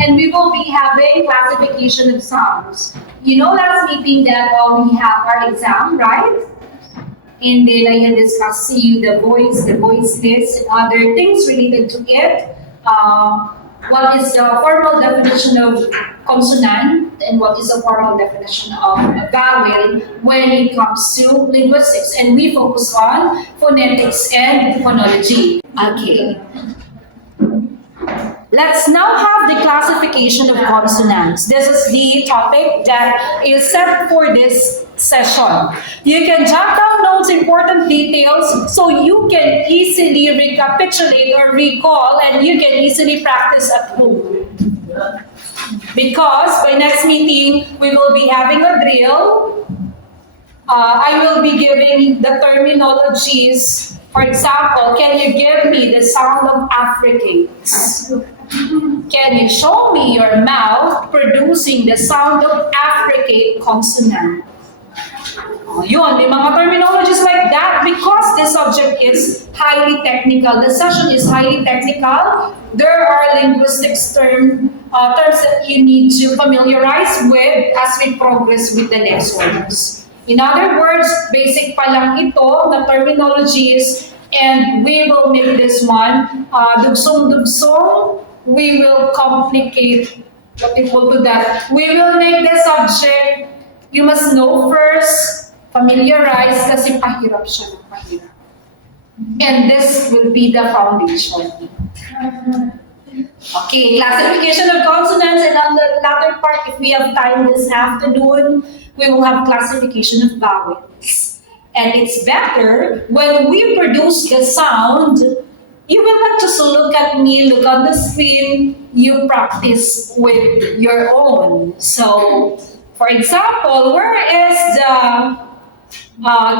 and we will be having classification of sounds. You know, last meeting that we have our exam, right? And then I had discussed to you the voice list, and other things related to it. What is the formal definition of consonant and what is the formal definition of vowel when it comes to linguistics. And we focus on phonetics and phonology. Okay. Let's now have the classification of consonants. This is the topic that is set for this session. You can jot down notes, important details, so you can easily recapitulate or recall, and you can easily practice at home. Because by next meeting, we will be having a drill. I will be giving the terminologies. For example, can you give me the sound of affricates? Can you show me your mouth producing the sound of affricate consonant? Yun, may mga terminologies like that because this subject is highly technical. The session is highly technical. There are linguistics terms that you need to familiarize with as we progress with the next ones. In other words, basic pa lang ito, the terminologies, and we will make this one dugsong-dugsong. We will complicate what equal to that. We will make the subject, you must know first, familiarize, kasi pahirap siya ng pahirap. And this will be the foundation. Okay, classification of consonants, and on the latter part, if we have time this afternoon, we will have classification of vowels. And it's better when we produce the sound, you will not just look at me, look on the screen, you practice with your own. So, for example, where is the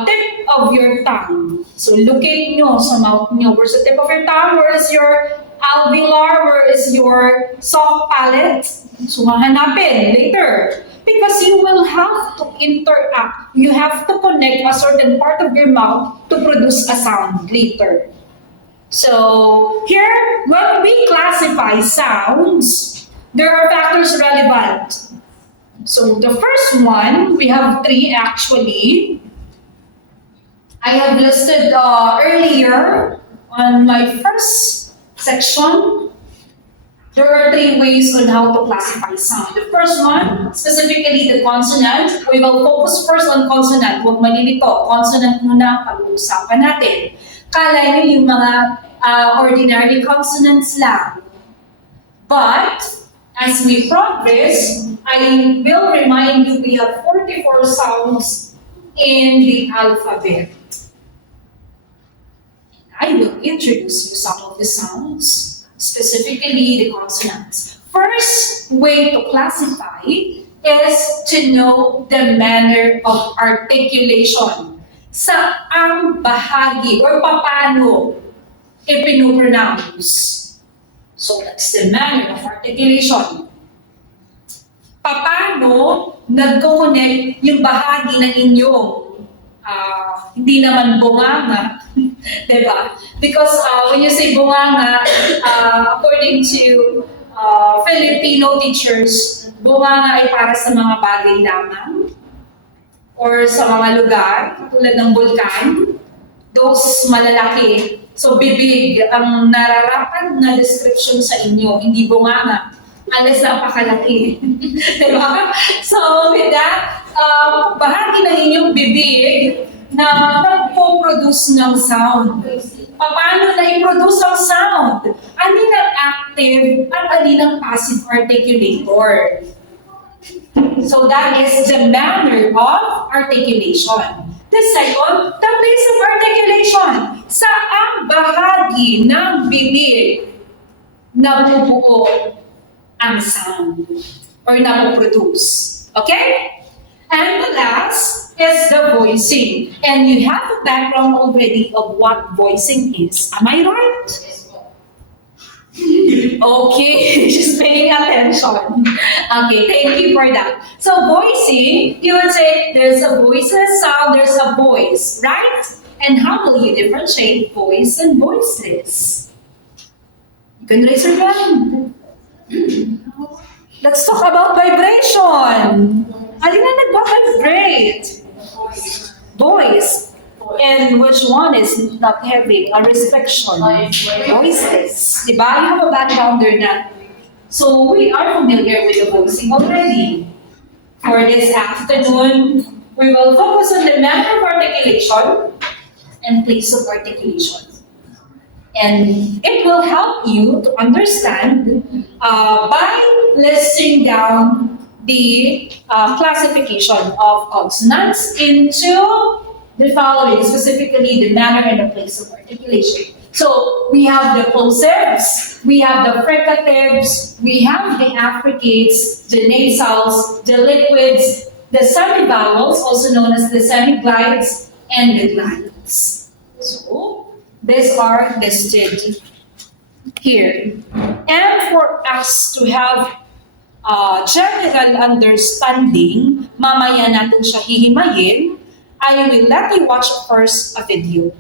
tip of your tongue? So, locate nyo sa mouth nyo. Where's the tip of your tongue? Where is your alveolar? Where is your soft palate? So, hahanapin later. Because you will have to interact. You have to connect a certain part of your mouth to produce a sound later. So, here, when we classify sounds, there are factors relevant. So, the first one, we have three actually. I have listed earlier on my first section. There are three ways on how to classify sound. The first one, specifically the consonant. We will focus first on consonant. Huwag malilito. Consonant muna pag-uusapan natin. Kala nyo yung mga ordinary consonants lang. But, as we progress, I will remind you we have 44 sounds in the alphabet. I will introduce you some of the sounds, specifically the consonants. First way to classify is to know the manner of articulation. Saang bahagi or paano ipinopronounce. So that's the manner of articulation. Paano nagko-connect yung bahagi ng inyong hindi naman bunganga, diba? Because when you say bunganga, according to Filipino teachers, bunganga ay para sa mga bagay lamang or sa mga lugar, tulad ng bulkan, those malalaki. So bibig ang nararapat na description sa inyo, hindi bunganga, unless napakalaki. Diba? So with that, bahagi ng inyong bibig na nagpo-produce ng sound. Paano na i-produce ang sound? Alin ang active at alin ang passive articulator? So that is the manner of articulation. The second, the place of articulation. Saang bahagi ng bibig nabubuo ang sound or napoproduce. Okay? And the last is the voicing. And you have a background already of what voicing is. Am I right? Okay, just paying attention. Okay, thank you for that. So voicing, you would say there's a voiceless sound, there's a voice, right? And how will you differentiate voice and voiceless? You can raise your hand. Let's talk about vibration. Alin na nagba-vibrate? Voice. And which one is not having a restriction? Voices. Diba? You have a backgrounder na. So we are familiar with the voicing already. For this afternoon, we will focus on the manner of articulation and place of articulation. And it will help you to understand by listing down the classification of consonants into the following, specifically the manner and the place of articulation. So we have the plosives, we have the fricatives, we have the affricates, the nasals, the liquids, the semivowels, also known as the semiglides, and the glides. So these are listed here. And for us to have general understanding, mamaya natin siya hihimayin, I will let you watch first a video.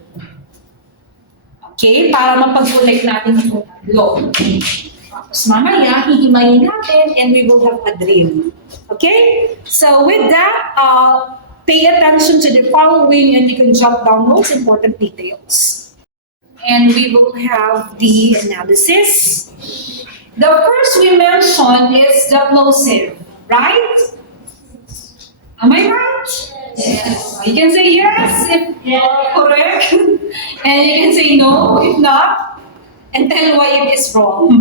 Okay? Para mapag-ulit natin ito tatlo. Tapos mamaya, hihimayin natin and we will have a drill. Okay? So with that, pay attention to the following and you can jot down most important details. And we will have the analysis. The first we mentioned is the plosive, right? Am I right? Yes. You can say yes if correct, and you can say no if not, and tell why it is wrong.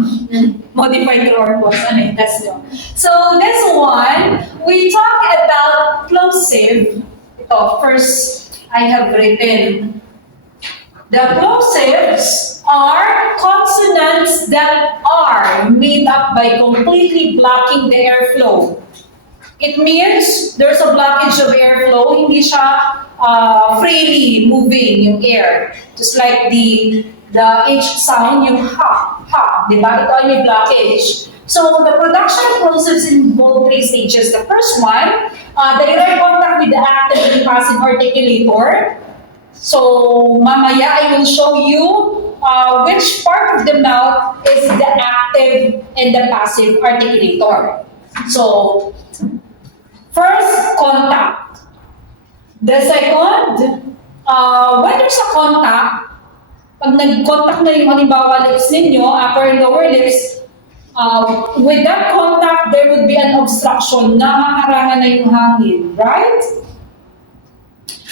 Modify the or was, that's no. So this one, we talk about plosive. First, I have written the plosives are consonants that are made up by completely blocking the airflow. It means there's a blockage of airflow, hindi siya freely moving yung air. Just like the H sound, yung ha, di ba? Ito ay may blockage. So the production of plosives involve three stages. The first one, direct contact with the active and passive articulator. So mamaya I will show you which part of the mouth is the active and the passive articulator. So first, contact. The second, when there's a contact, pag nag-contact na yung halimbawa lips ninyo, upper and lower lips, with that contact, there would be an obstruction na maharangan na yung hangin, right?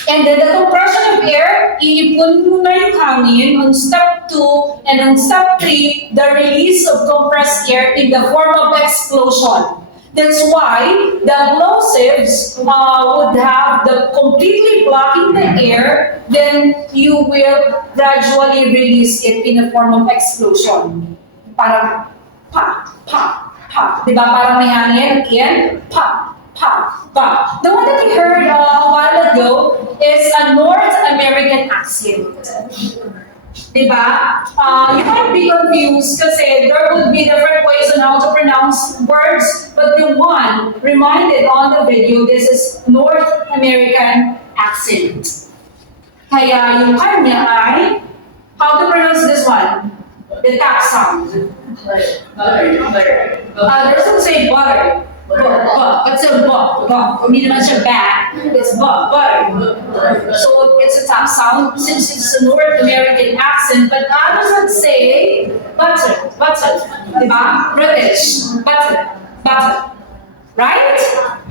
And then the compression of air, iipon mo na yung hangin on step 2, and on step 3, the release of compressed air in the form of explosion. That's why the plosives would have the completely blocking the air, then you will gradually release it in the form of explosion. Parang pa, pa, pa. Diba? Parang may hangin, again, pa, pa, pa. The one that you heard a while ago is a North American accent. Diba? You might be confused kasi there would be different ways on how to pronounce words, but the one reminded on the video, this is North American accent. Kaya yung kanya ay, how to pronounce this one? The tap sound. Others would say butter. It's a butter. Hindi naman siya bat. It's butter. So it's a tap sound since it's a North American accent, but others would say butter. Diba? British. Butter. Right?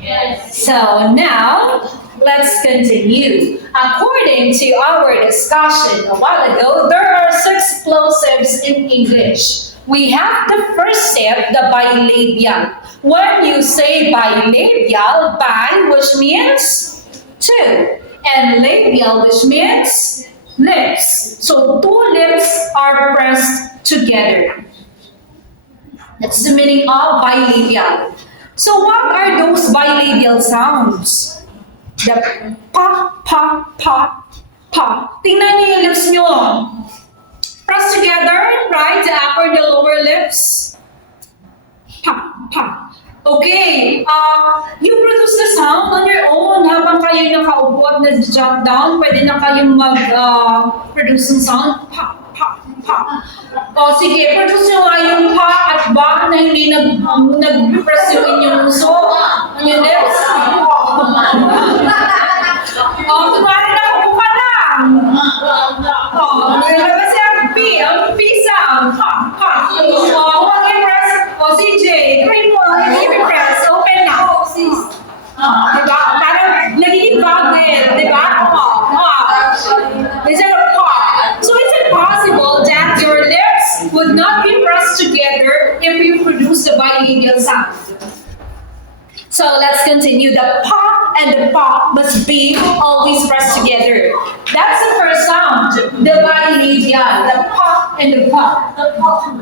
Yes. So now, let's continue. According to our discussion a while ago, there are 6 plosives in English. We have the first set, the bilabial. When you say bilabial, bi, which means 2, and labial, which means lips. So 2 lips are pressed together. That's the meaning of bilabial. So what are those bilabial sounds? The pa, pa, pa, pa. Tingnan niyo yung lips niyo. Press together, right? The upper and the lower lips. Pa, pa. Okay, you produce the sound on your own habang kayo nakaupo at nag-jot down. Pwede na kayong mag-produce ng sound. Pa, pa, pa. pa. O sige, produce nyo nga yung pa at ba na hindi nag-press yung inyong uso. Yung lips. O, kumari na kubuka lang. O, nilabas yung P. Ang P sound. Pa, pa. O, huwag i-press. O, CJ, try mo. I-press. Open na. Diba? Parang nagiging vowel. Diba? Instead of pa. So it's impossible that your lips would not be pressed together if you produce the bilabial sound. So let's continue. The pa and the pa must be always pressed together. That's the first sound, the bilabial, the pa and the pa.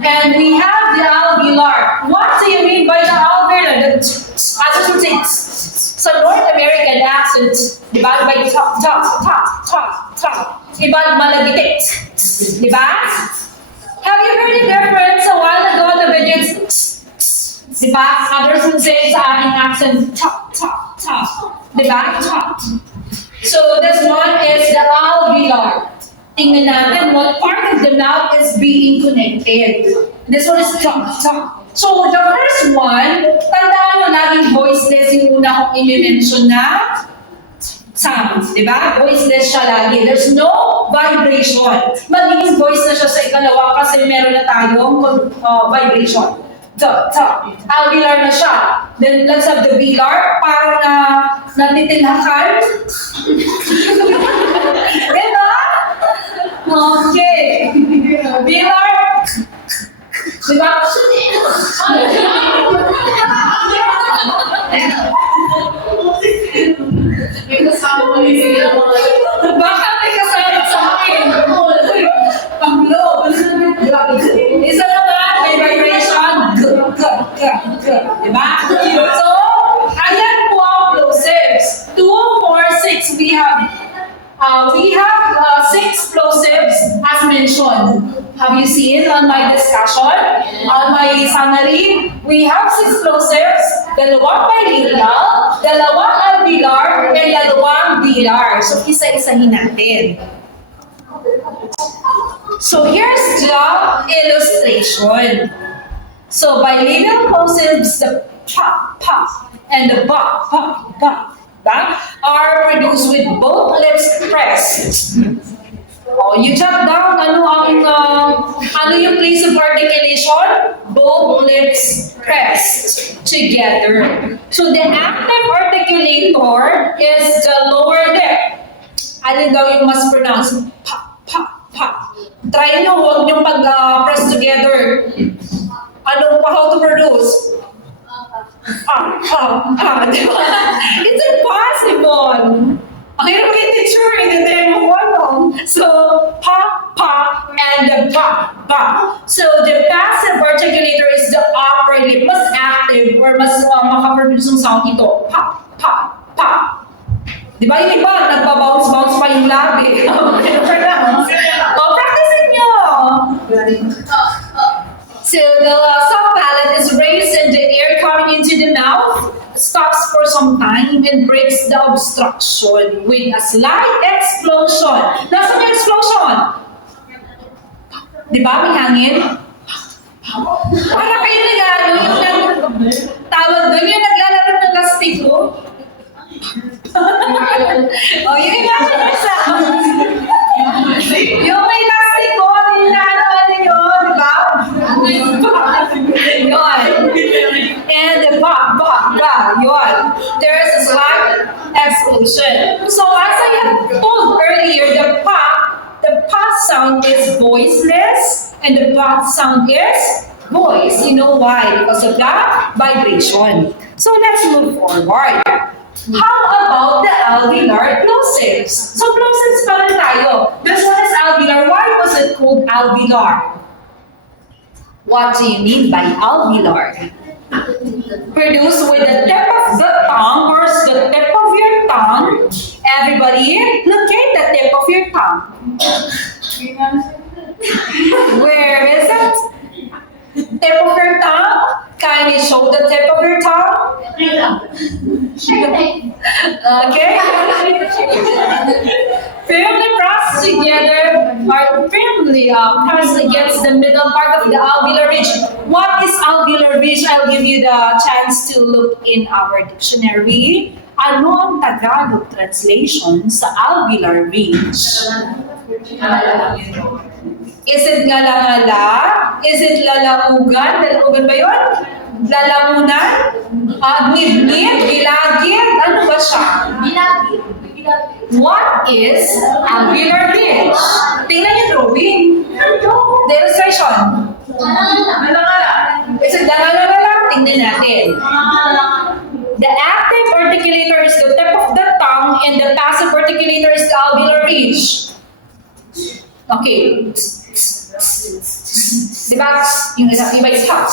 And we have the alveolar. What do you mean by the alveolar? I just would say so North American accent, diba? By top, top, top, top, top. Iba malagitik, diba? Have you heard the difference a while ago the digits? Diba? Others would say sa aking accent, top, top, top. Diba? Top. So this one is the alveolar. Tingnan natin what part of the mouth is being connected. This one is top, top. So the first one, tandaan mo laging voiceless yung una kong i-mention na sounds, di ba? Voiceless siya lagi. There's no vibration. Magiging voice na siya sa ikalawa kasi meron na tayong vibration. Alveolar na siya. Then let's have the velar. Parang natitinhakan. Diba? Okay. Velar. Diba? Baka may kasama sa akin. Panglo. Isa naman, may vibration. Diba? So, ayan po ang plosives. 2, 4, 6, we have 6 plosives as mentioned. Have you seen on my discussion? On my summary, we have 6 plosives, dalawang bilabial, dalawang alveolar, and dalawang velar. So, isa-isahin natin. So, here's the illustration. So, bilabial plosives, the pa, pa, and the ba, ba, ba, are produced with both lips pressed. Oh, you jot down ano yung place of articulation? Both lips pressed together. So the active articulator is the lower lip. Alin daw yung mas pronounce? Pa, pa, pa. Try nyo, huwag nyo pag-press together. How to produce? Diba? It's impossible. Ang hirap yung teacher, hindi mo ano. So, pa, pa, and the ba, ba. So, the passive articulator is the upper lip. Mas active or mas makaproduce ng sound ito. Pa, pa, pa. Diba yung iba, nagpa-bounce-bounce pa yung labi. Practice nyo! So, the soft palate is raised and the air coming into the mouth stops for some time and breaks the obstruction with a slight explosion. Nasaan yung explosion? Di ba? May hangin? Para kayo yung tawag doon yung naglalaro ng lastiko. Yung imaginary sound. Yung may lastiko, yung ano yun, di ba? And the ba, ba, ba, yun. There is a slight explosion. So as I have told earlier, the pa sound is voiceless and the ba sound is voice. You know why? Because of the vibration. So let's move forward. How about the alveolar plosives? So plosives pa rin tayo. This one is alveolar. Why was it called alveolar? What do you mean by alveolar? Produced with the tip of the tongue. Where's the tip of your tongue? Everybody, locate the tip of your tongue. Where is it? Tip of your tongue. Kindly show the tip of your tongue. Okay? Firmly press together or firmly press against the middle part of the alveolar ridge. What is alveolar ridge? I'll give you the chance to look in our dictionary. Ano ang Tagalog translation sa alveolar ridge? Is it ngala-ngala? Is it lalaugan? Lalaugan ba yun? Lalamunan? Ngid-ngid? Gilagid? Ano ba siya? What is alveolar ridge? Tingnan niyo drawing. The illustration. Is it ngala-ngala? Tingnan natin. The active articulator is the tip of the tongue and the passive articulator is the alveolar ridge. Okay. Diba? Yung iba is touch.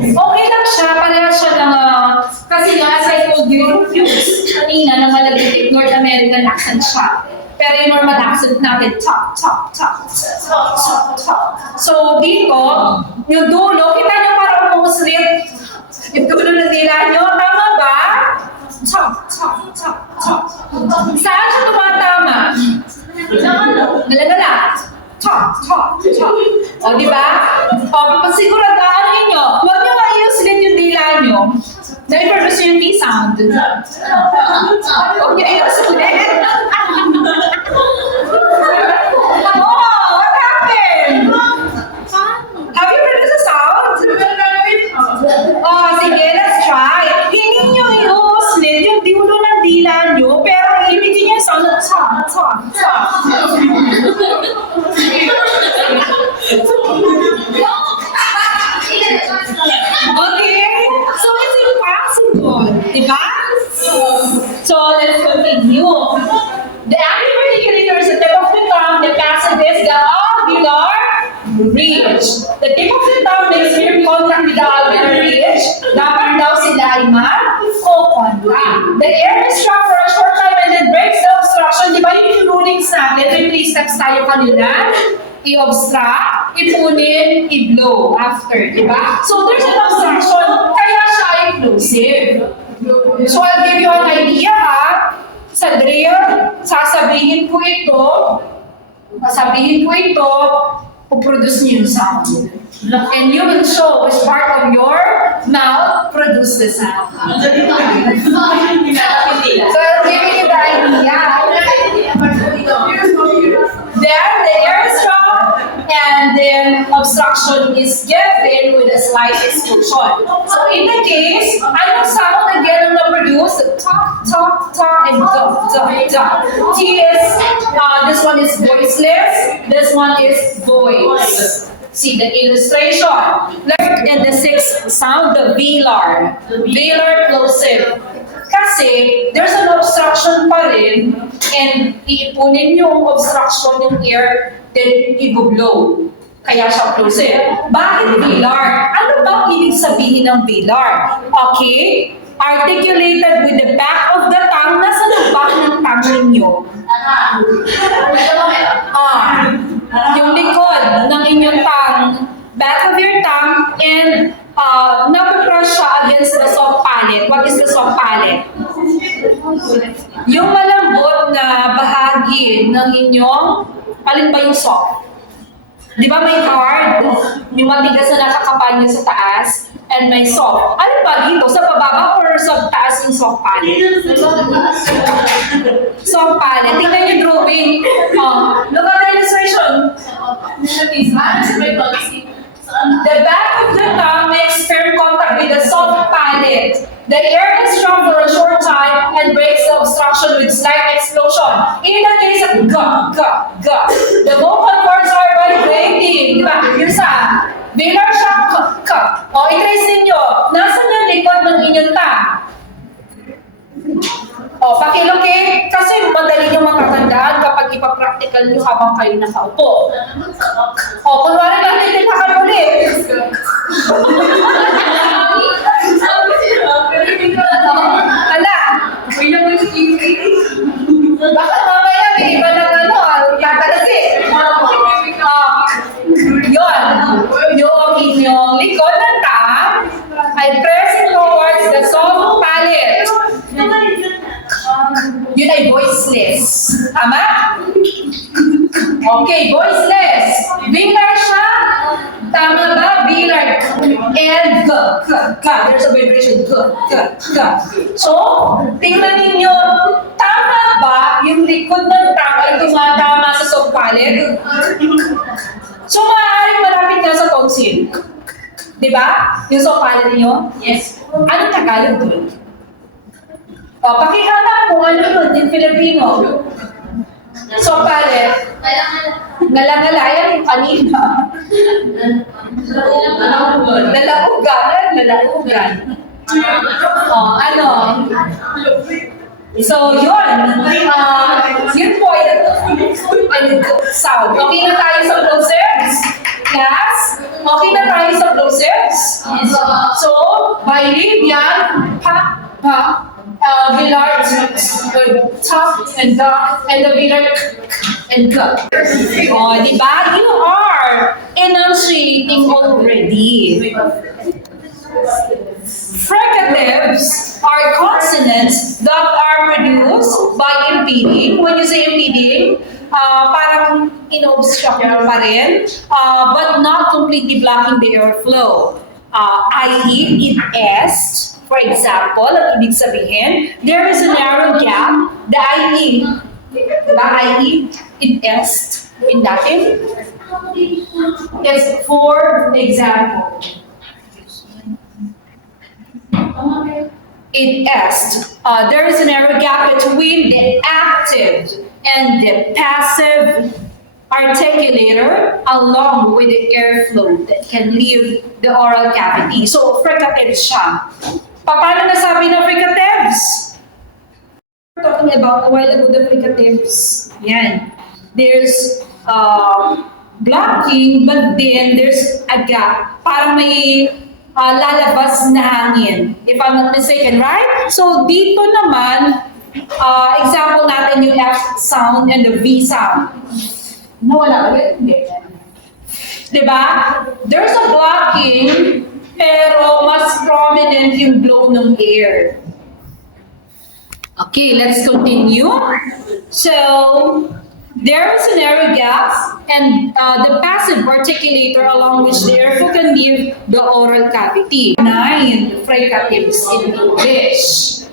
Okay lang siya, parehas siya ng, kasi yung as I told you, kanina, ng malagit North American accent siya. Pero yung normal accent natin, top. So, dito, yung dulo, kita nyo parang umuslit. Yung dulo ng dila nyo, tama ba? Top. Saan siya tumatama? Nalagala. Top. O, di ba? O, pasigurataan ninyo, huwag nyo maiuslit yung dila nyo. Na-produce yung T sound. Huwag nyo iuslit. Oh, what happened? Have you produced a sound? Oh, sige, let's try. Hindi nyo iuslit yung dulo ng dila nyo, pero ibigin nyo yung sound ng top. Okay? So it's impossible, diba? So let's continue. The active articulator is the tip of the tongue, the passive is the alveolar ridge. The tip of the tongue makes firm contact with the alveolar ridge. Dapat daw sila ay mag-o-contact. The air is trapped for a short time and then breaks the obstruction. Diba yung rulings natin? May 3 steps tayo kanina. I-obstruct, ipunin, i-blow after, diba? So there's an obstruction, kaya siya ay plosive. So I'll give you an idea ha. Sa drill, sasabihin ko ito, puproduce niyo yung sound. And you will show which part of your mouth produce the sound. So I'll give you the idea. Then the air is strong, and then obstruction is given with a slight exclusion. So in the case, anong sound again ang na-produce? Talk, and duh. T is, this one is voiceless, this one is voice. See the illustration. Look at the 6th sound, the velar. Velar plosive. Kasi there's an obstruction pa rin, and iipunin yung obstruction yung air, then i-blow. Kaya siya plosive. Bakit velar? Ano bang ibig sabihin ng velar? Okay? Articulated with the back of the tongue. Nasa ng back ng tongue ninyo? Yung likod ng inyong tongue, back of your tongue, and napapress siya against the soft palate. What is the soft palate? Yung malambot na bahagi ng inyong, alin ba yung soft? Di ba may hard? Yung matigas na nakakapal nyo sa taas, and may soft. Ano ba dito? Sa bababa or sa taas yung soft palate? Soft palate. Tingnan yung drawing. Look at the illustration. The back of the tongue makes firm contact with the soft palate. The air is strong for a short time and breaks the obstruction with slight explosion. In the case of ga. The vocal cords are vibrating. Diba? Yung sa velar siya, ka. O, i-trace ninyo. Nasaan yung likod ng inyong tongue? O, pakilokate. Kasi madali nyo matatandaan kapag ipapractical nyo habang kayo nakaupo. O, kunwari lang natin lakad ulit. Hala. Baka mamaya may iba ng tatalasi. Yun. voiceless. Tama? Okay, voiceless. Bilar siya. Tama ba? Bilar. And g. There's a vibration. G. So, tingnan ninyo, tama ba yung likod ng tao ay tumatama sa soft palate? So, maaaring malapit na sa tonsil. Diba? Yung soft palate niyo? Yes. Anong Tagalog doon? O, pakikata kung ano yun in Filipino. So, pare, ngala-ngala, yan yung kanina. Lalaugan. O, ano? So, yun. Yun po, yung sound. Okay na tayo sa plosives? Class? Okay na tayo sa plosives? So, by read yan, Alveolar top and the velar and cut. Oh, diba? You are enunciating already. Fricatives are consonants that are produced by impeding. When you say impeding, parang in-obstruct pa rin, but not completely blocking the airflow. I.e., it est. For example, ang ibig sabihin, there is a narrow gap, the I.E., it est, in Latin, is for example. It est, there is a narrow gap between the active and the passive articulator along with the airflow that can leave the oral cavity. So, fricative siya. Paano nasabi na fricatives? We're talking about a while ago the fricatives. Yan. There's blocking, but then there's a gap. Parang may lalabas na hangin. If I'm not mistaken, right? So, dito naman, example natin yung F sound and the V sound. Nawala ulit? Hindi. Diba? There's a blocking, pero mas prominent yung blow ng air. Okay, let's continue. So, there is a narrow gap, and the passive articulator along which the airflow can leave the oral cavity. 9 fricatives in English.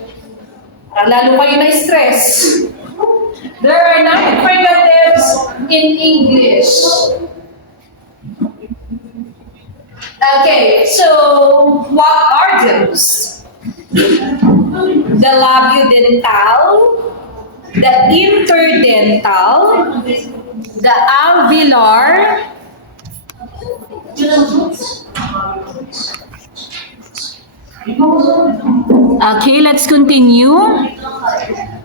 Lalo kayo na-stress. There are 9 fricatives in English. Okay, so what are those? The labiodental, the interdental, the alveolar, okay, let's continue.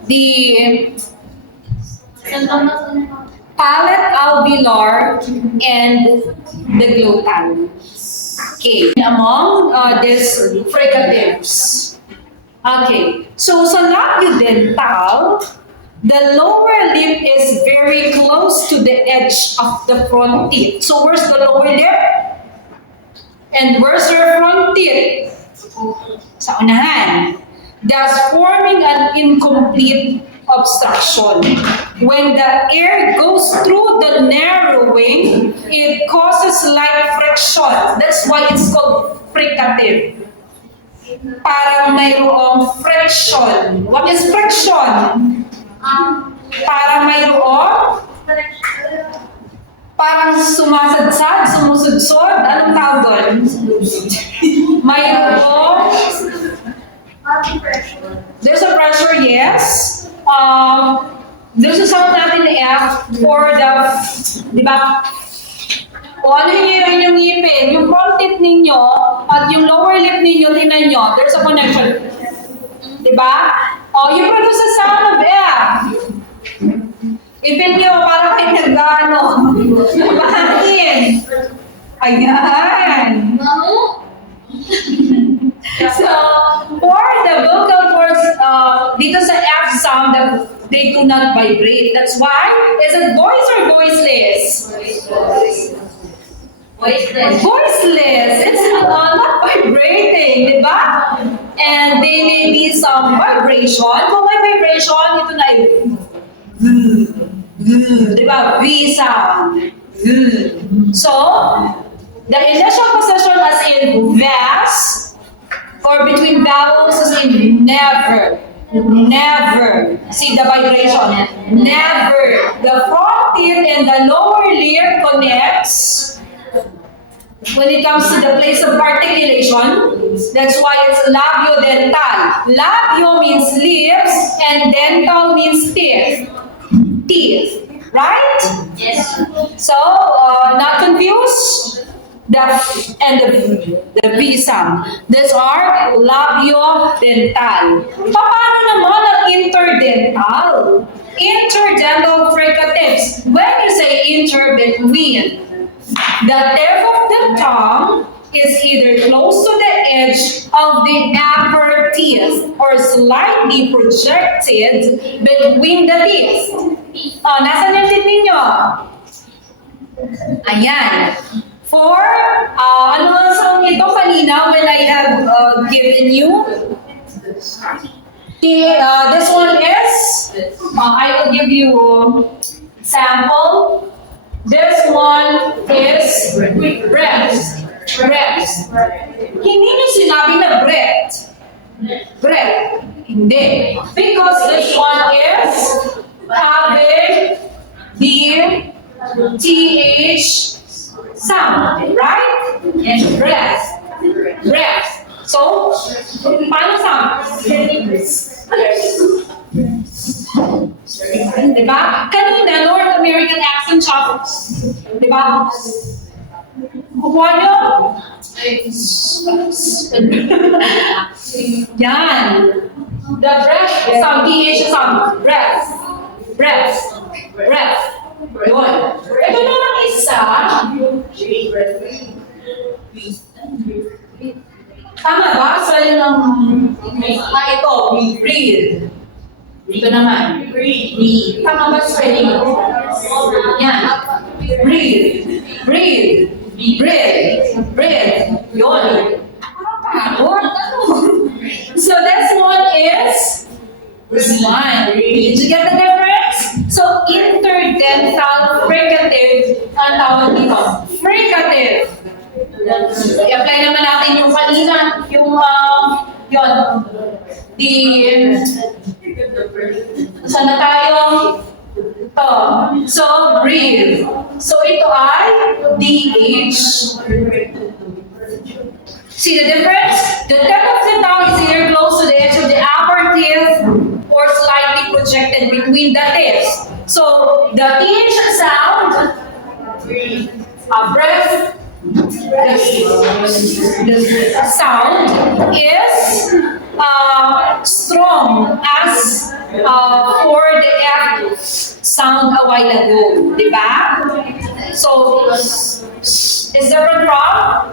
The Palate-Alveolar and the glottal. Okay, among these fricatives. Okay, so sa labiodental, the lower lip is very close to the edge of the front teeth. So where's the lower lip? And where's your front teeth? Sa unahan. Thus forming an incomplete obstruction. When the air goes through the narrowing, it causes light friction. That's why it's called fricative. Parang mayroong friction. What is friction? Parang mayroong parang sumasadsad, sumusudsod. Anong tawag doon? Mayroong there's a pressure, yes. There's a sound natin na F for the, di ba? O ano yung ngipin? Yung front teeth ninyo at yung lower lip ninyo, tingnan nyo, there's a connection. Di ba? O, you produce a sound of F. Ipin nyo, parang kayo nag-ano. Nabahangin. Ayan. So, for the vocal cords, dito sa F sound, they do not vibrate. That's why, is it voice or voiceless? Voiceless. It's not vibrating, di ba? And there may be some vibration. Kung may vibration, ito na yun. Di ba? V sound. So, the initial position as in vas or between vowels is in never. Never. See the vibration. Never. The front teeth and the lower lip connects when it comes to the place of articulation. That's why it's labiodental. Labio means lips and dental means teeth. Teeth. Right? Yes. So, not confused? The F and the V sound. These are labiodental. Paano naman ang interdental? Interdental fricatives. When you say inter, between, the tip of the tongue is either close to the edge of the upper teeth or slightly projected between the teeth. Nasaan yung teeth ninyo? Ayan. For, ano ang sound ito kanina when I have given you? This one is, I will give you sample. This one is breath. Breath. Hindi nyo sinabi na breath. Breath. Hindi. Because this one is having the TH sound, right? And breath. Breath. So, paano sound? Diba? Kanina, North American accent chop. Diba? Kukuha nyo? Yan. The breath sound, TH sound. Breath. Breath. Breath. Yun. Ito naman isa. Tama ba? So, yun ang... ito. Breathe. Ito naman. Breathe. Tama ba spelling ito? Yan. Breathe. Breathe. Breathe. Breathe. Yun. So, this one is... this one. Did you get the difference? So, interdental fricative ang tawag dito. Fricative. I-apply naman natin yung kanina, yung, yun. Saan na tayo? Ito. So, breathe. So, ito ay DH. See the difference? The tip of the tongue is either close to the edge of the upper teeth or slightly projected between the teeth. So, the TH sound, a breath, the sound is strong as for the F sound a while ago. Diba? So, is different from?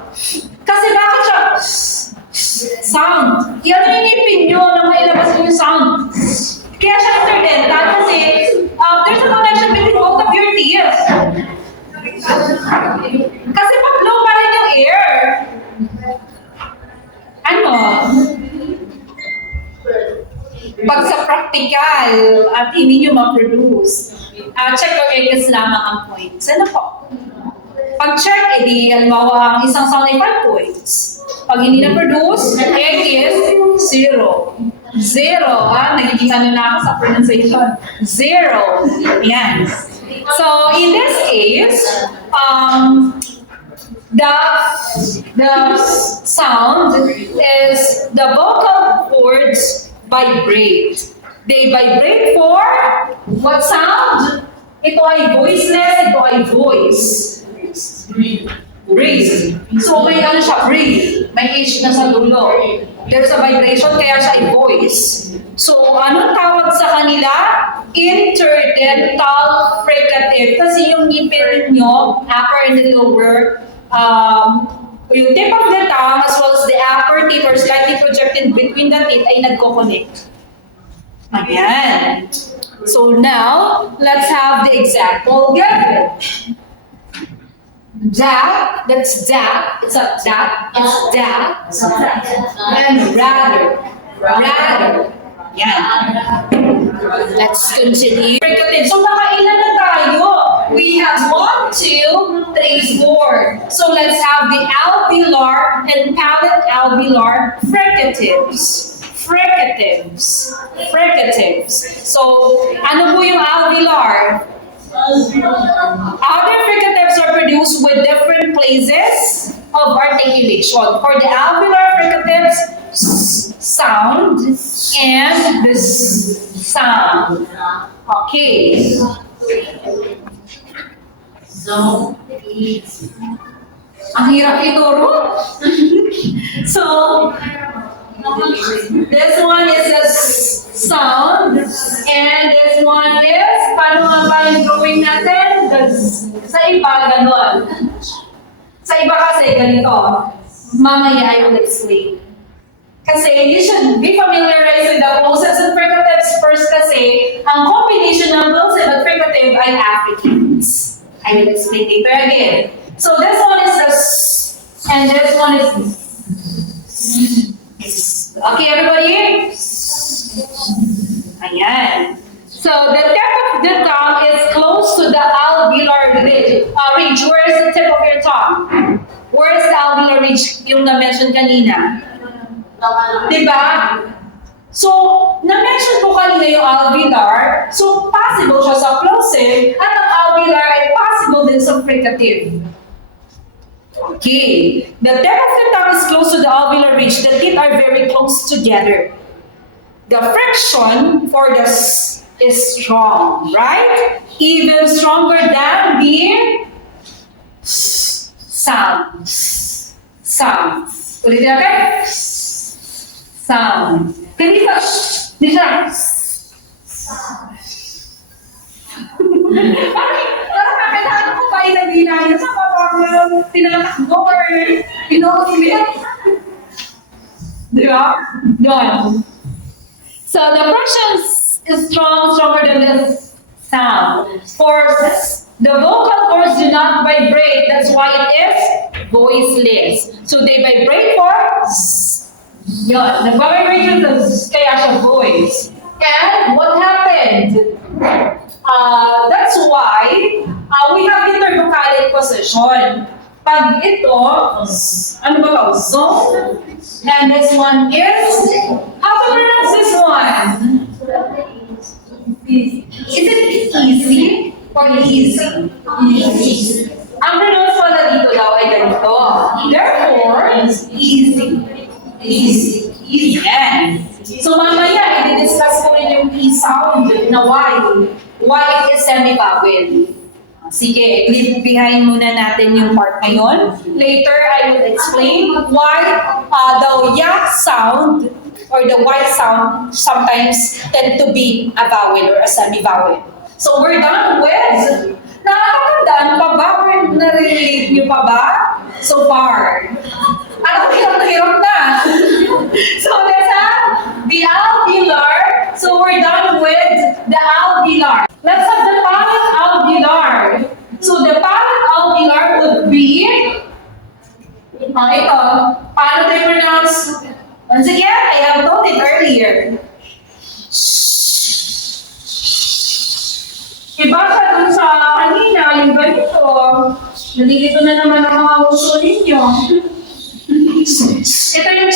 Kasi bakit siya? Sound. Yan ang inipin nyo na mailabas nyo yung sound. Kaya siya interdental kasi there's a connection between both of your teeth. Kasi pag-blow pa rin yung air. Ano? Pag sa practical at hindi nyo ma-produce, check your English lamang ang points. Ano po? Pag-check, edi, halimbawa, ang isang sound ay 5 points. Pag hindi na-produce, egg is 0. 0, nagiging ano na ako sa pronunciation. 0. Yan. So, in this case, the sound is the vocal cords vibrate. They vibrate for what sound? Ito ay voiceless, ito ay voice. Breathe. So may ano siya, breathe. May H na sa dulo. There's a vibration, kaya siya ay voice. So, anong tawag sa kanila? Interdental fricative. Kasi yung ngipin ninyo, upper and the lower, yung tip of the tongue as well as the upper teeth or slightly projected between the teeth ay nagko-connect. Ayan. So now, let's have the example given. That, that's that, it's a that, it's that, and rather, rather. Yan. Let's continue. Fricative. So nakailan na tayo? We have 1, 2, 3, 4. So let's have the alveolar and palate-alveolar fricatives. Fricatives. Fricatives. So, ano po yung alveolar? Other fricatives are produced with different places of articulation. For the alveolar fricatives, sound and this sound. Okay. So, ang hirap ituro. So, this one is a sound, and this one is, paano nga ba yung drawing natin? Sa iba, ganon. Sa iba kasi, ganito. Mamaya I will explain. Kasi you should be familiarized with the plosives and fricatives first kasi ang combination ng plosive and fricative ay affricates. I will explain later again. So this one is the and this one is okay, everybody? Ayan. So the tip of the tongue is close to the alveolar ridge. Where is the tip of your tongue? Where is the alveolar ridge yung na-mention kanina? Diba? So, na-mention ko kanina yung alveolar. So, possible siya sa plosive at ang alveolar ay possible din sa fricative. Okay. The tip of the tongue is close to the alveolar ridge. The teeth are very close together. The friction for the s is strong, right? Even stronger than the sound. Sound. Ulit natin. Sound. Hindi pa, hindi siya. Parang kakailangan ko pa inaginayan sa parang tinatakbo or inuulit. Di ba? Yun. So the friction is stronger than the sound. For the vocal cords do not vibrate. That's why it is voiceless. So they vibrate for yun, nag-vibrate yung kaya siya voice. And what happened? That's why we have intervocalic position. Pag ito, ano ba ito? Zone. And this one is, how to pronounce this one? Is it easy or easy? Easy. Ang pronounce pala dito daw ay ganito. Therefore, easy. Easy. Easy. Yan. So mamaya, i-discuss ko rin yung E-sound na Y. Y is semi-vowel. Sige, leave behind muna natin yung part na yun. Later, I will explain why the Y sound or the Y sound sometimes tend to be a vowel or a semi-vowel. So we're done with, nakakatandaan pa ba? Or nare-relate nyo pa ba? So far. Ano, hirap na. So let's have the alveolar. So we're done with the alveolar. Let's have the palate-alveolar. So the palate-alveolar would be, ito, paano they pronounce? Once again, I have told it earlier. Iba siya dun sa kanina, yung ganito. Nalilito na naman ang mga uso ninyo. Ito yung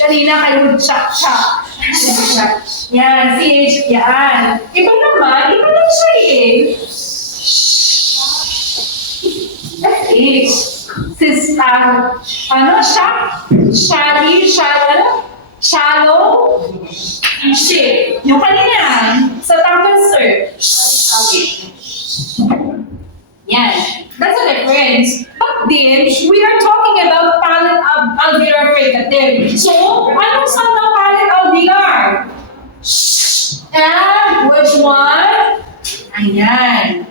kanina kayo chak-chak. Yan, CH, yan. Iba naman, iba lang siya eh. Shallow, shape. Yung kanina, sa tamang sir. Yan. That's the difference. But then, we are talking about palate-alveolar fricative. So, anong sound ng palate-alveolar? And which one? Ayan.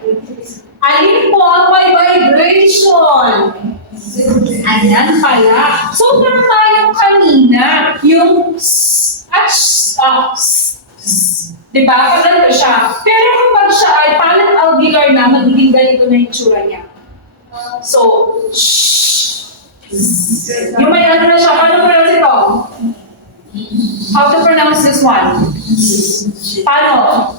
Alin po ang may vibration? Ayan pala. So, tama yung kanina, yung diba? Pagano siya. Pero kapag siya ay palate-alveolar na, magiging ganito na yung tsura niya. So, yung may ano na siya, paano pronounce ito? How to pronounce this one? Paano?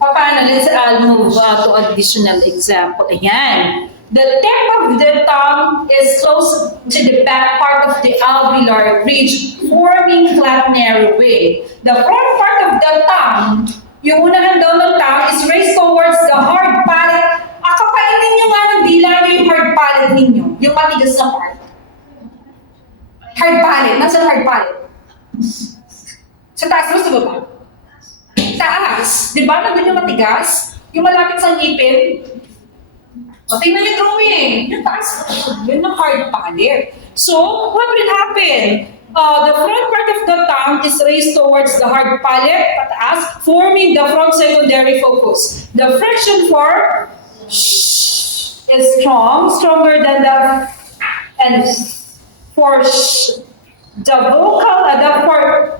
Paano? I'll move to additional example. Ayan. The tip of the tongue is close to the back part of the alveolar ridge, forming flat narrow way. The front part of the tongue, yung unahan daw ng tongue, is raised towards the hard palate. Kapainin nyo nga ng dila nyo yung hard palate ninyo, yung matigas na part. Hard palate. Nasaan hard palate? Sa taas mo, sa baba? Taas. Di ba? Nandun yung matigas? Yung malapit sa ngipin? O, tingnan yung drawing. Yung taas. Yun ang hard palate. So, what will happen? The front part of the tongue is raised towards the hard palate, pataas, forming the front secondary focus. The friction for sh is stronger than the, and for sh, the vocal, for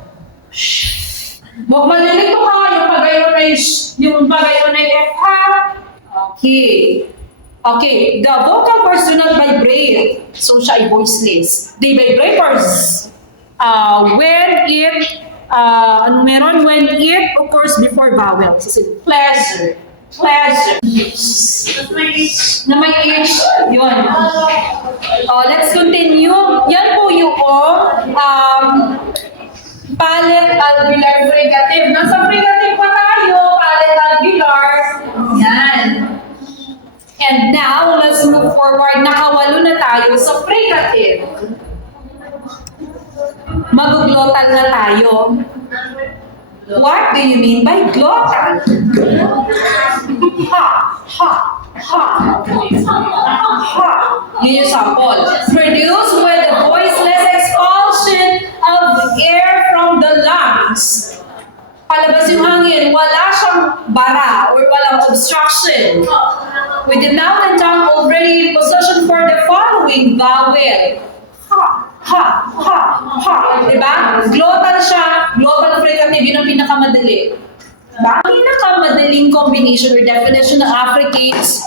sh. Malilito ka, yung pagayon na yung F ha. Okay. Okay, the vocal cords do not vibrate. So siya ay voiceless. They vibrate when it occurs before vowels. So, pleasure. Na may H, yun. Let's continue. Yan po yung palate-alveolar fricative. Nasa fricative pa tayo, palate-alveolar. Yan. And now, let's move forward. Nakawalo na tayo sa fricative. Mag-glottal na tayo. What do you mean by glottal? Ha, ha, ha, ha. Yun yung sample. Produced when the voiceless expulsion of air from the lungs. Palabas yung hangin, wala siyang bara or walang obstruction. With the mouth and tongue already in position for the following vowel. Ha, ha, ha, ha. Diba? Glottal siya. Glottal fricative, yun ang pinakamadali. Diba? Ang pinakamadaling combination or definition ng affricates,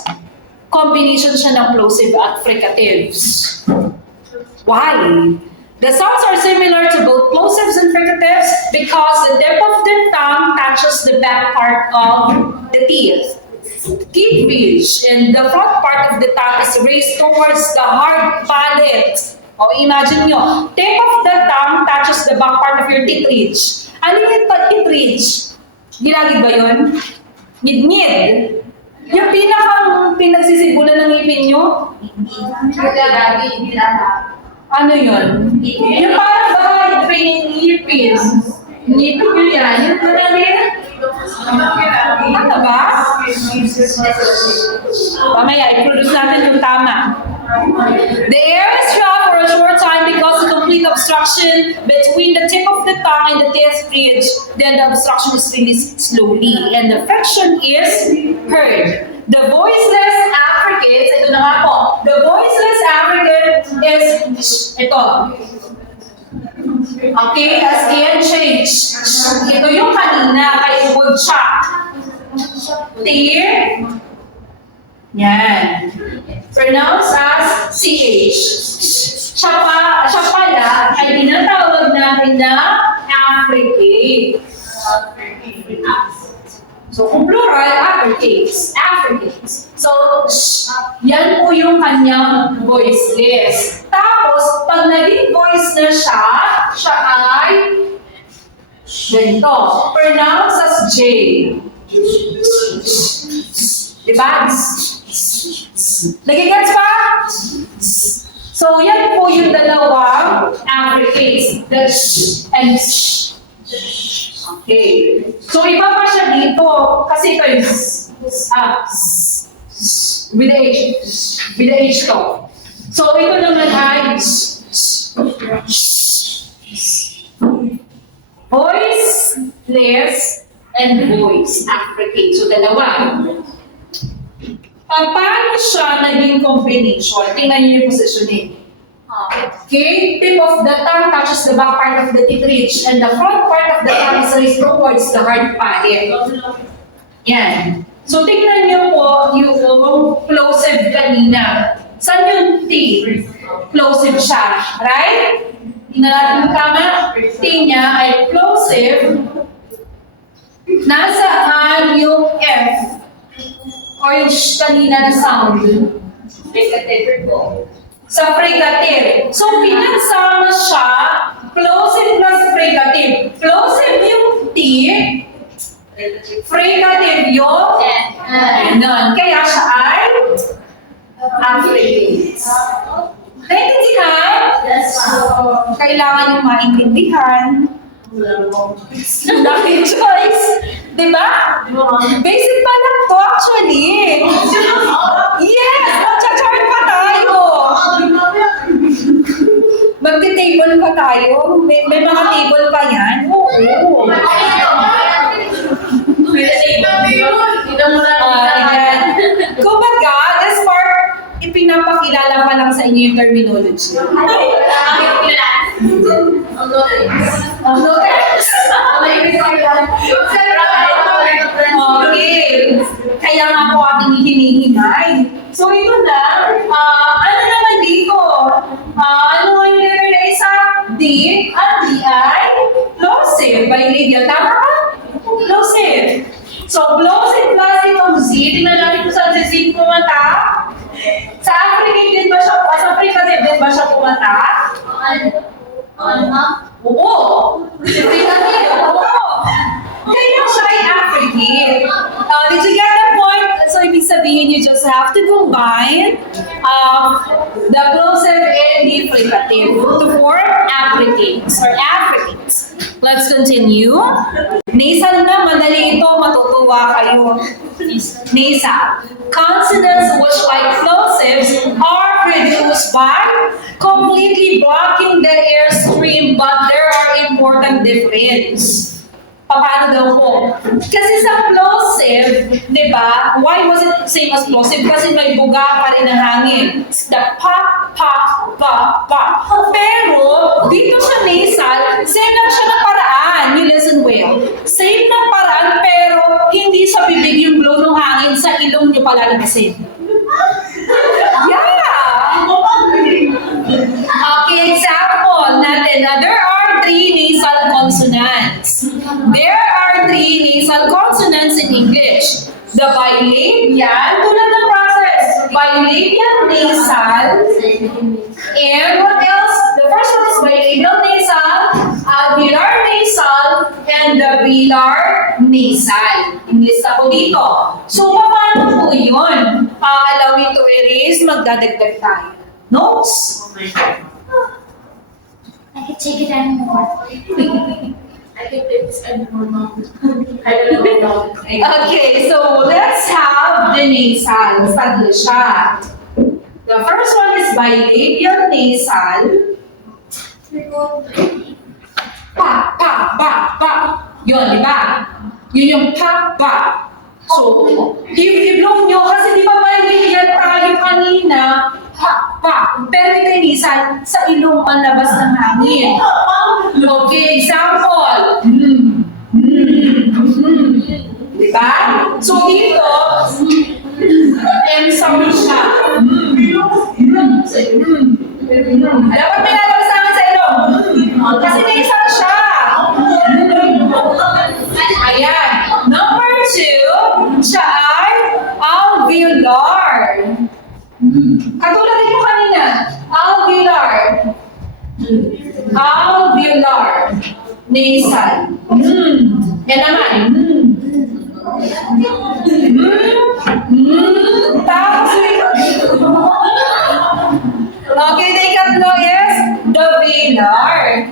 combination siya ng plosive at fricatives. Why? The sounds are similar to both plosives and fricatives because the tip of the tongue touches the back part of the teeth. Teeth ridge, and the front part of the tongue is raised towards the hard palate. O, imagine nyo, tip of the tongue touches the back part of your teeth ridge. Ano yung teeth ridge? Ginagid ba yun? Ngid-ngid. Yung pinagsisibulan ng ngipin nyo? Ano yun? Yung parang baka training ngipin. Ngipin nyo yan. Yung talamin? Ano ba? Mamaya, i-produce natin yung tama. The air is trapped for a short time because of complete obstruction between the tip of the tongue and the teeth ridge. Then the obstruction is released slowly and the friction is heard. The voiceless affricates, ito na nga po, the voiceless affricate is ito. Okay, as in change. Ito yung kanina kay woodchuck. Tear. Yan. Pronounced as CH. Siya pala ay tinatawag natin na affricate. So, kung plural, affricates. So, yan po yung kanyang voiceless. Tapos, pag naging voice na siya ay ganito. Pronounced as J. Diba? Nagigets pa? So, yan po yung dalawang affricates. The sh and sh. Okay. So, iba pa siya dito. Kasi ito yung with the H to. So, ito naman ay voiceless and voice affricate. So, dalawa. Paano siya naging combination? Tingnan niyo yung positioning. Okay, tip of the tongue touches the back part of the teeth ridge and the front part of the tongue is raised towards the hard palate. Yan. So, tingnan niyo po yung plosive kanina. Saan yung T? Plosive siya, right? Tingnan natin yung tama. T niya ay plosive Nasaan yung F? Or yung sh kanina na sound? Fricative po. Sa fricative. So, pinagsama siya, plosive plus fricative. Plosive yung T, fricative yung N. Kaya siya ay affricates. Naintindihan? Yes. Kailangan yung maintindihan. Lucky choice. Diba? Basic pa lang to actually. Yes! Magcha-chart pa tayo. Magti-table pa tayo. May mga table pa yan. Oo. Ayan. Kumbaga, this part, ipinapakilala pa lang sa inyo yung terminology. Okay. Kaya nga po ating hinihimay. So ito na, ano naman dito? Ano ang letter na isa? D, at D ay plosive. Bilabial, tama ka? Plosive. So plosive plus itong Z, tingnan natin kung saan si Z pumata. Sa affricate din ba siya, sa fricative din ba siya pumata? Oo. Fricative, oo. Kaya siya ay affricate. Did you get the point? So, ibig sabihin, you just have to combine the plosive and the fricative to form affricates or affricates. Let's continue. Nasal na, madali ito, matutuwa kayo. Nasal. Consonants which like plosives are produced by completely blocking the airstream, but there are important differences. Paano daw po? Kasi sa plosive, di ba? Why was it same as plosive? Kasi may buga pa rin ang hangin. It's the pa, pa, pa, pa. Pero, dito sa nasal, same lang siya ng paraan. You listen well. Same ng paraan, pero hindi sa bibig yung blow ng hangin, sa ilong nyo palalabasin. Yeah! Okay, example natin. There are 3 nasal consonants. There are 3 nasal consonants in English. The bilabial, tulad ng process. Bilabial nasal. And what else? The first one is bilabial nasal, alveolar nasal, and the velar nasal. Inglista ko dito. So, paano po yun? Allow me to erase, magdadagdag tayo. Notes? I could take it anymore. I could take this anymore. I don't know. Okay, so let's have the nasal. Tatlo siya. The first one is bilabial nasal. Pa, pa, pa, pa. Yun, di ba? Yun yung pa, pa. So, i-blow nyo kasi di ba bilabial tayo kanina? Pa, pa. Pero ito yung nasal, sa ilong ang labas ng hangin. Okay, example. Diba? So dito, M-sound siya. Dapat may lalabas namin sa ilong. Kasi nasal siya. Ayan. Number 2, siya ay alveolar. Katulad din mo kanina. Alveolar. Alveolar. Nasal. Yan naman. Tapos, okay, the ikatlo is the velar.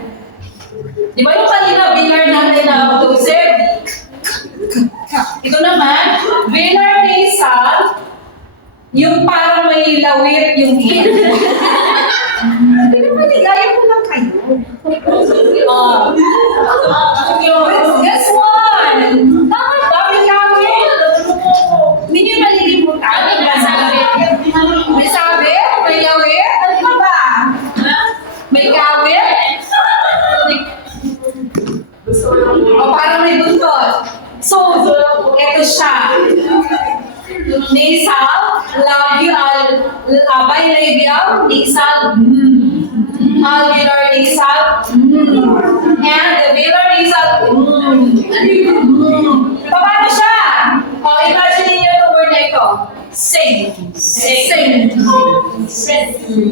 Di ba yung kanina, velar natin na plosive? Ito naman, velar nasal, yung parang may lawit yung head. Pinapaligayan ko lang kayo. This one! Dapat ba? May kawit? Hindi nyo malilimutan. May sabi? May lawit? Ano pa ba? May kawit? O parang may buntot. So, eto siya. Nasal, labial, bilabial, nasal, alveolar nasal, and the velar nasal, Paano siya? Imagine niyo itong word na ito. Sing. Sing.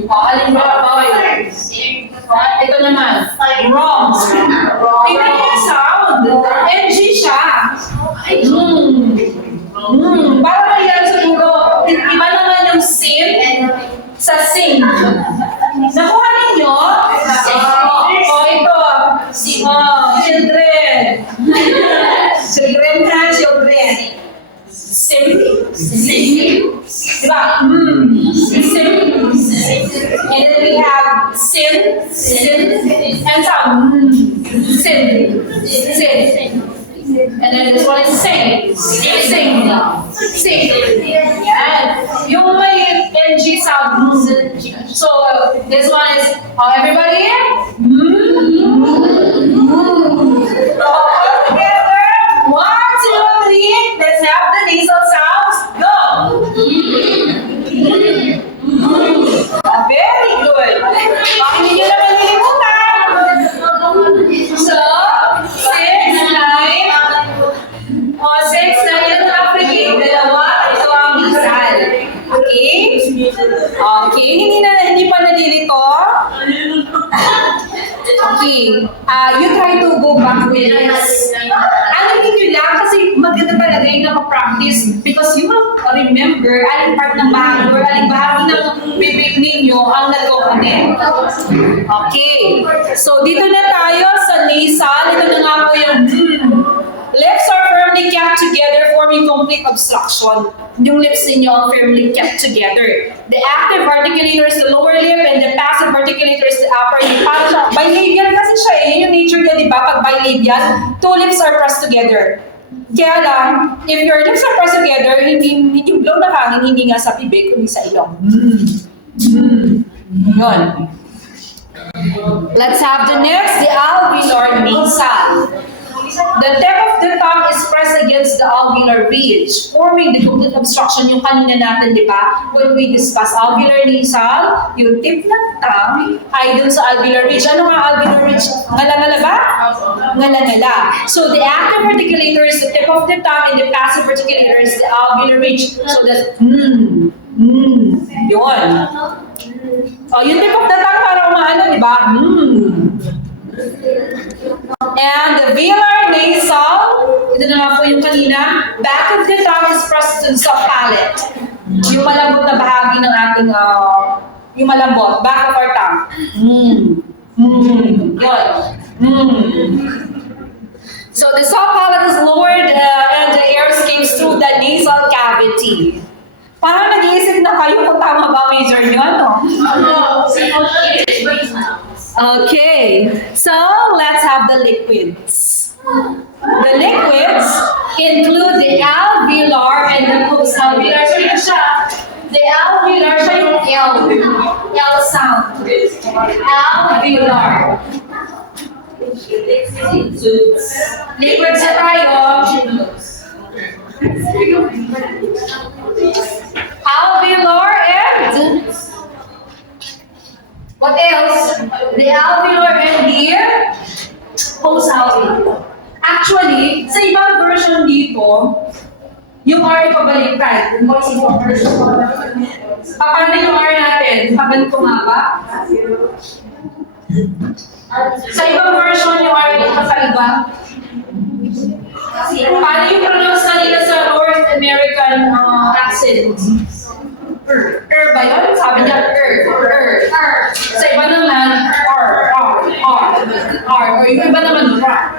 Halimbawa, ito naman. Wrong. Tingnan niyo yung sound. NG siya. Para mayan siguro, iba naman yung sing sa sing. Nakuha ninyo? Ito. Children. Children na, children. Sim. Diba? Sim. And then we have sin, and sound. Sin. And then this one is sing. Yan. Yung may NG sound. So, this one is, everybody? All together. 1, 2, 3. Let's have the nasal sounds. Go. Very good. Bakit hindi nyo naman nilimutan? So, 6, 9. 6 na yun ang affricate. Dalawa, ito ang nasal. Okay? Okay, hindi pa nalilito. Okay, you try to go back with this. Alamin nyo lang kasi maganda talaga yung nakapractice because you will remember aling part ng bahagi or aling bahagi ng bibig ninyo ang nag-connect. Okay, so dito na tayo sa nasal. Ito na nga po yung lips are firmly kept together forming complete obstruction. Yung lips ninyo are firmly kept together. The active articulator is the lower lip and the passive articulator is the upper lip. Parang siya, bilabial kasi siya eh. Yun yung nature niya, di ba? Pag bilabial, two lips are pressed together. Kaya lang, if your lips are pressed together, hindi yung blow na hangin, hindi nga sa bibig, kundi sa ilong. Yun. Let's have the next, the alveolar nasal. The tip of the tongue is pressed against the alveolar ridge, forming the complete obstruction. Yung kanina natin, di ba? When we discuss alveolar nasal, yung tip ng tongue ay dun sa alveolar ridge. Ano nga alveolar ridge? Ngala-ngala ba? Ngala-ngala. So the active articulator is the tip of the tongue and the passive articulator is the alveolar ridge. So that's yun. So yung tip of the tongue parang umaano, di ba? And the velar nasal, ito na nga po yung kanina, back of the tongue is pressed sa palate. Yung malambot na bahagi ng ating, yung malambot, back of our tongue. Yun. So the soft palate is lowered and the air escapes through the nasal cavity. Parang nag-iisip na kayo kung tama ba major nyo, no? Okay, so let's have the liquids. The liquids include the alveolar and the post-alveolar. So yun siya, the alveolar siya yung L sound. Alveolar. Liquids siya tayo. Alveolar and what else? The alveolar and the post-alveolar. Actually, sa ibang version dito, yung R ipabaliktad. Yung ibang version. Paano yung R natin? Paganto nga ba? Sa ibang version, yung R ipakaiba. Paano yung pronounce kanina sa North American accent? Ba yun? Sabi niya, Sa iba naman, R. Or yung iba naman, ra.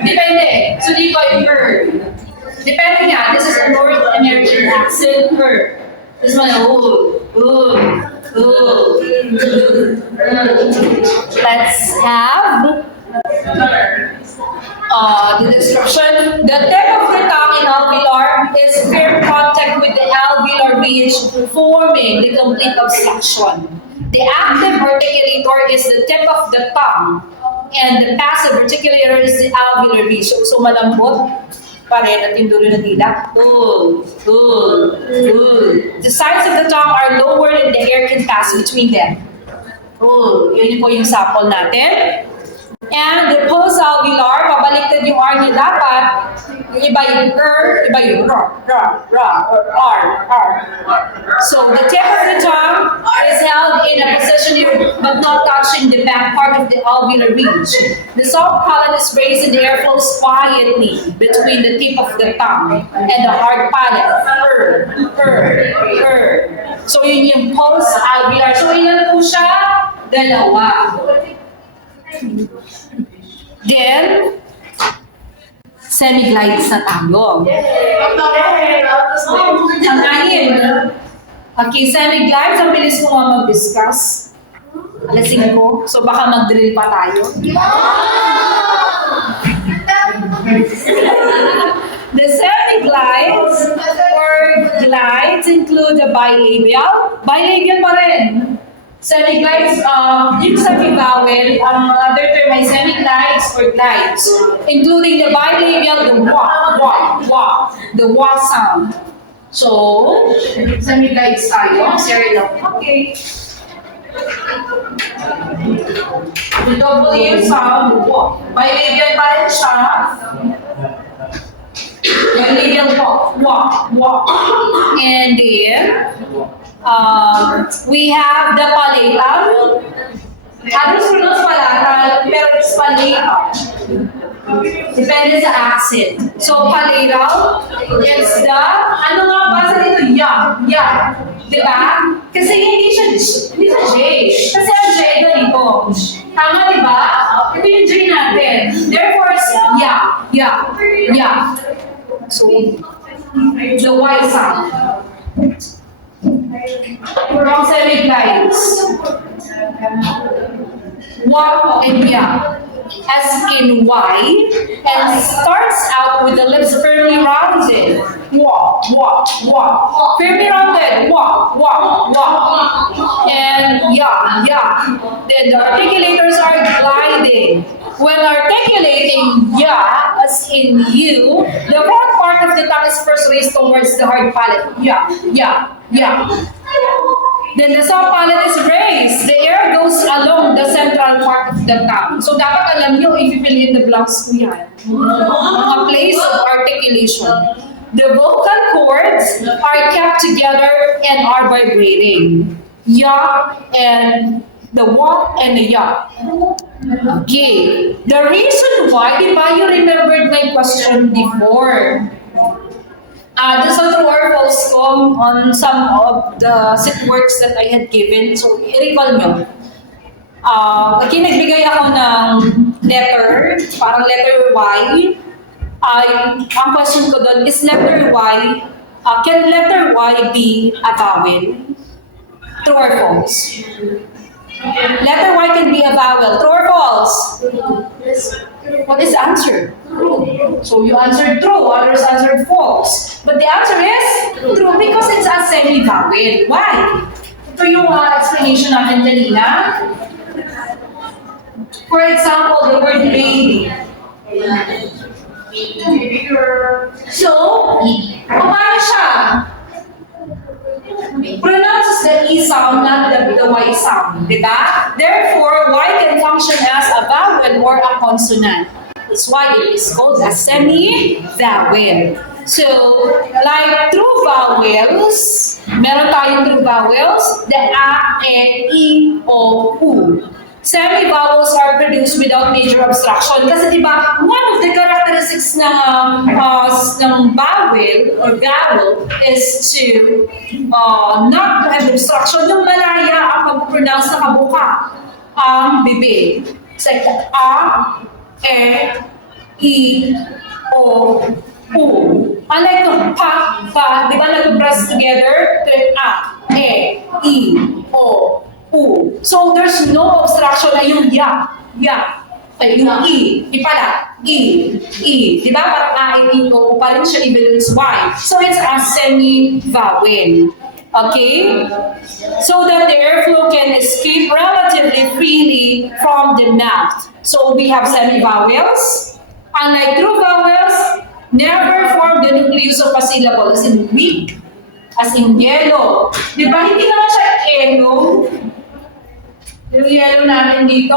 Depende. So, dito yung Depende nga. This is a North American accent, This one, Let's have the description. The tip of the tongue in alveolar is firm contact with the alveolar ridge, forming the complete obstruction. The active articulator is the tip of the tongue, and the passive articulator is the alveolar ridge. So malambot, pareho natin dulo ng dila. The sides of the tongue are lower and the air can pass between them. Yun po yung sample natin. And the post-alveolar, pabaliktad yung R niya dapat, Iba yung iba yung or R. So the tip of the tongue is held in a position but not touching the back part of the alveolar ridge. The soft palate is raised and the air flows quietly between the tip of the tongue and the hard palate. So yun yung post-alveolar. So ilan po siya? Dalawa. Then, semi-glides na tayo. Ang anin. Okay, semi-glides. Ang bilis mo nga mag-discuss. Alasing ko. So baka mag-drill pa tayo. The semi-glides or glides include the bilabial. Bilabial pa rin. Semi-glides, yung semi-vowel, ang other term ay semi-glides or glides, including the bilabial, the wa, the wa sound. So, semi-glides tayo. Sorry lang. Okay. The W sound, wa. Bilabial pa rin siya. Bilabial wa. And then, we have the palatal. Others pronounce palatal, pero it's palatal. Depende sa accent. So, palatal, it's the, ano nga basa dito? Ya. Diba? Kasi hindi siya J. Kasi ang J ganito. Tama, diba? Ito yung J natin. Therefore, it's ya. So, the Y sound. From semi-glides. Wa and ya. As in Y, and starts out with the lips firmly rounded. Wa. Firmly rounded. Wa. And ya. Then the articulators are gliding. When articulating ya, as in you, the front part of the tongue is first raised towards the hard palate. Ya. Then the soft palate is raised. The air goes along the central part of the tongue. So dapat alam nyo, if you fill in the blanks ko yan. Mga place of articulation. The vocal cords are kept together and are vibrating. Ya and the wa and the ya. Okay. The reason why, di ba you remembered my question before? This was true or false ko on some of the set works that I had given. So, i-recall nyo. Okay, nagbigay ako ng letter, parang letter Y. Ang question ko doon is letter Y. Can letter Y be a vowel? True or false? Letter Y can be a vowel. True or false? What is the answer? True. So you answered true, others answered false. But the answer is true because it's a semi-vowel. Why? Ito yung explanation natin kanina. For example, the word baby. So, paano siya? Pronounces the E sound, not the Y sound. Diba? Therefore, Y can function as a vowel or a consonant. That's why it is called a semi-vowel. So, like true vowels, meron tayong true vowels, the A, E, I, O, U. Semi-vowels are produced without major obstruction. Kasi diba, one of the characteristics ng vowel or vowel is to not have obstruction. Yung malaya ang pag-pronounce na kabuka ang bibig. It's like A, E, I, O, U. Unlike the pa, di ba nag-press together? A, E, I, O, U. So there's no obstruction na yung ya. Ay, yung I pala. I. Di ba? Parang A, I, O, pa rin siya even it's Y. So it's a semi-vowel. Okay? So that the airflow can escape relatively freely from the mouth. So we have semi-vowels. Unlike true vowels, never form the nucleus of a syllable, as in weak, as in yellow. Di ba? Hindi naman siya yellow. Yung yellow natin dito.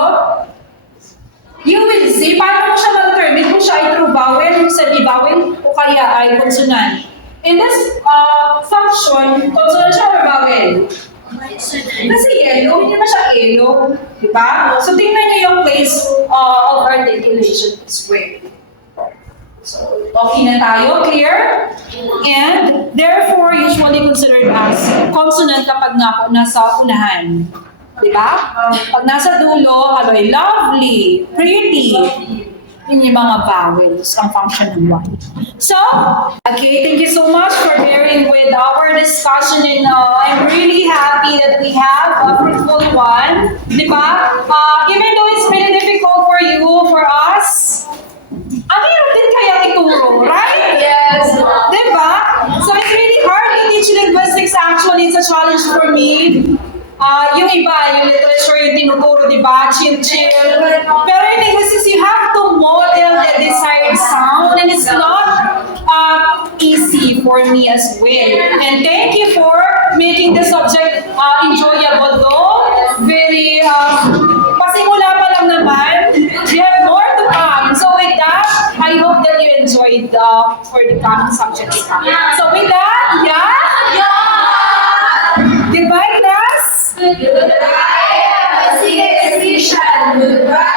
You will see, paano mo siya mag-determine kung siya ay true vowel, semi-vowel, o kaya ay consonant. In this function, consonant siya or vowel? Kasi yellow, hindi ba siya yellow? Diba? So, tingnan niyo yung place of articulation as well. So, okay na tayo, clear? And therefore, usually considered as consonant kapag nga po nasa unahan. Diba? Pag nasa dulo, ay lovely, pretty. Yun yung mga vowels, ang function ng Y. So, okay, thank you so much for bearing with our discussion and I'm really happy that we have a fruitful one. Diba? Even though it's really difficult for you, for us, ang hirap din kaya ituro, right? Yes. Diba? So it's really hard to teach linguistics actually. It's a challenge for me. Yung iba, yung literature, yung tinuturo, diba? Chill. Pero in linguistics, you have to model the desired sound and it's not easy for me as well. And thank you for making the subject enjoyable though. Very, pasimula pa lang naman. We have more to come. So with that, I hope that you enjoyed for the coming subjects. So with that, goodbye class. Goodbye. See you next session. Goodbye.